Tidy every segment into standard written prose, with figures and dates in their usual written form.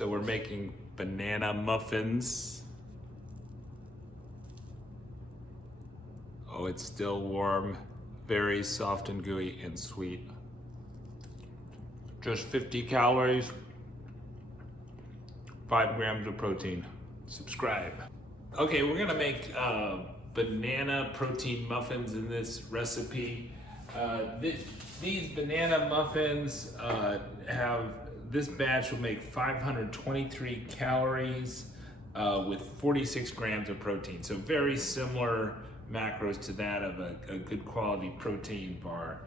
So we're making banana muffins. Oh, it's still warm, very soft and gooey and sweet. Just 50 calories, 5 grams of protein. Subscribe. Okay, we're gonna make banana protein muffins in this recipe. These banana muffins this batch will make 523 calories with 46 grams of protein. So very similar macros to that of a good quality protein bar.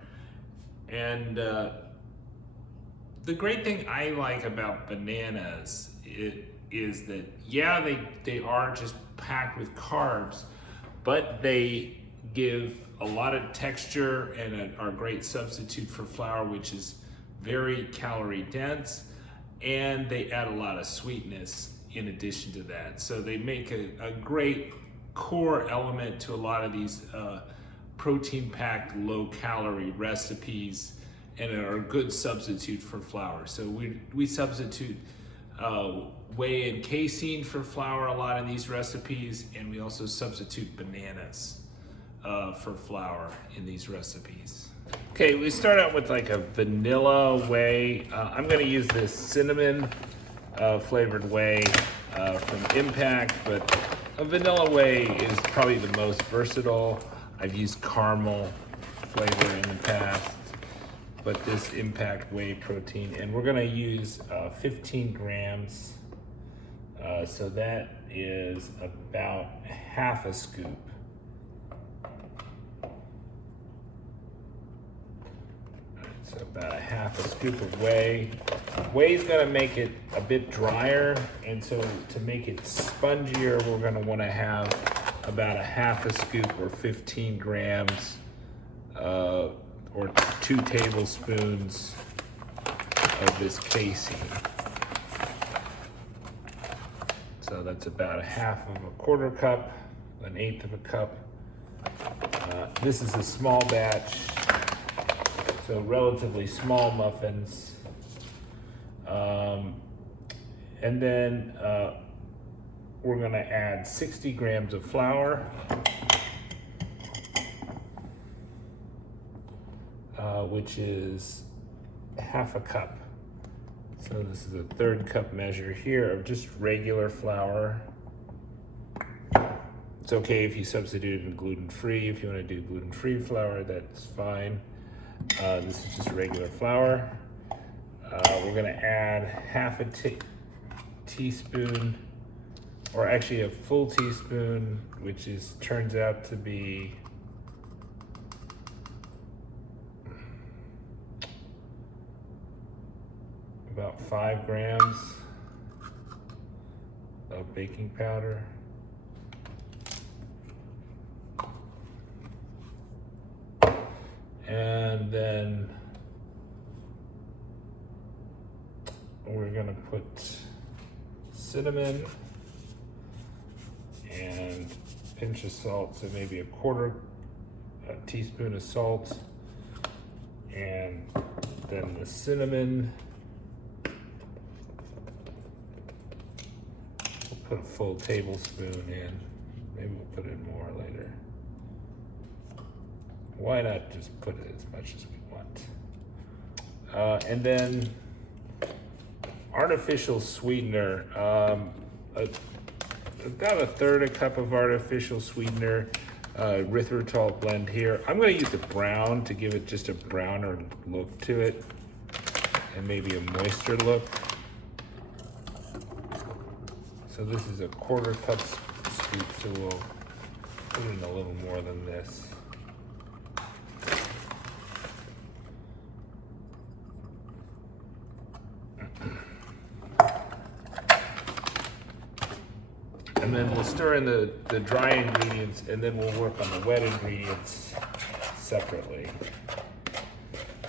And the great thing I like about bananas is that, yeah, they are just packed with carbs, but they give a lot of texture and are a great substitute for flour, which is very calorie dense, and they add a lot of sweetness in addition to that. So they make a great core element to a lot of these protein-packed, low-calorie recipes, and are a good substitute for flour. So we substitute whey and casein for flour a lot in these recipes, and we also substitute bananas for flour in these recipes. Okay, we start out with like a vanilla whey. I'm gonna use this cinnamon flavored whey from Impact, but a vanilla whey is probably the most versatile. I've used caramel flavor in the past, but this Impact whey protein, and we're gonna use 15 grams. So that is about half a scoop. So about a half a scoop of whey. Whey is gonna make it a bit drier, and so to make it spongier, we're gonna wanna have about a half a scoop or 15 grams or 2 tablespoons of this casein. So that's about a half of a quarter cup, an eighth of a cup. This is a small batch, so relatively small muffins. And then we're gonna add 60 grams of flour, which is half a cup. So this is a 1/3 cup measure here of just regular flour. It's okay if you substitute it in gluten-free. If you want to do gluten-free flour, that's fine. This is just regular flour. We're gonna add half a teaspoon, or actually a full teaspoon, which turns out to be about 5 grams of baking powder. And then we're gonna put cinnamon and a pinch of salt, so maybe a teaspoon of salt, and then the cinnamon. We'll put a full tablespoon in. Maybe we'll put in more later. Why not just put it as much as we want? And then artificial sweetener. About a 1/3 cup of artificial sweetener, erythritol blend here. I'm gonna use the brown to give it just a browner look to it, and maybe a moisture look. So this is a 1/4 cup scoop, so we'll put in a little more than this. And then we'll stir in the dry ingredients, and then we'll work on the wet ingredients separately.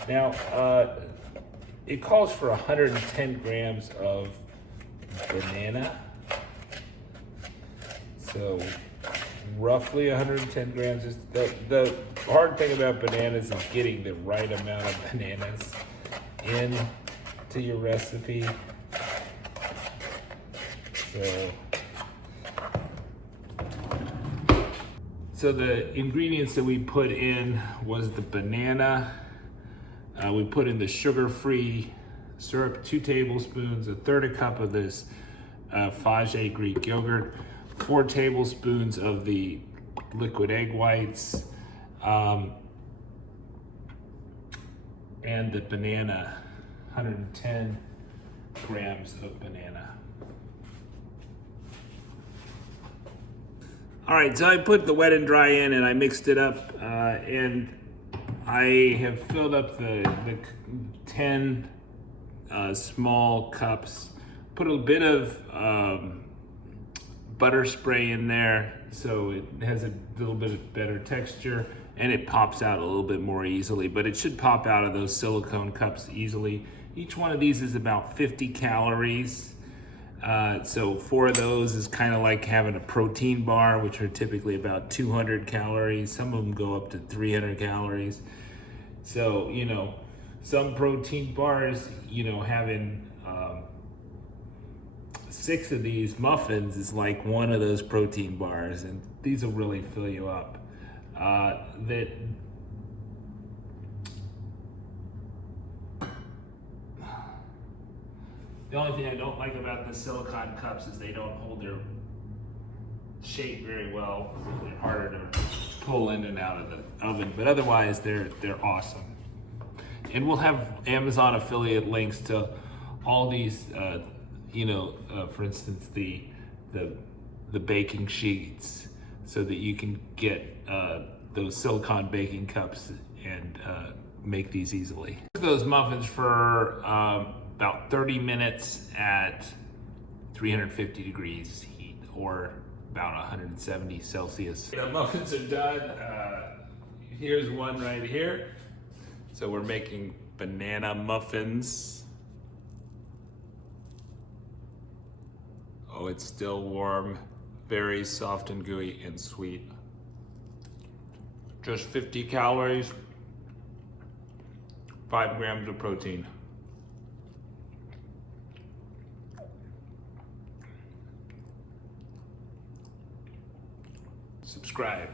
Now, it calls for 110 grams of banana. So roughly 110 grams is the hard thing about bananas is getting the right amount of bananas into your recipe. So the ingredients that we put in was the banana. We put in the sugar-free syrup, 2 tablespoons, 1/3 cup of this Fage Greek yogurt, 4 tablespoons of the liquid egg whites, and the banana, 110 grams of banana. All right, so I put the wet and dry in and I mixed it up, and I have filled up the 10 small cups, put a bit of butter spray in there so it has a little bit better texture and it pops out a little bit more easily, but it should pop out of those silicone cups easily. Each one of these is about 50 calories. So 4 of those is kind of like having a protein bar, which are typically about 200 calories. Some of them go up to 300 calories. So, you know, some protein bars, you know, having 6 of these muffins is like one of those protein bars, and these will really fill you up. The only thing I don't like about the silicone cups is they don't hold their shape very well. They're harder to pull in and out of the oven, but otherwise they're awesome. And we'll have Amazon affiliate links to all these, for instance, the baking sheets, so that you can get those silicone baking cups and make these easily. Those muffins for about 30 minutes at 350 degrees heat, or about 170 Celsius. The muffins are done. Here's one right here. So we're making banana muffins. Oh, it's still warm, very soft and gooey and sweet. Just 50 calories, 5 grams of protein. Subscribe.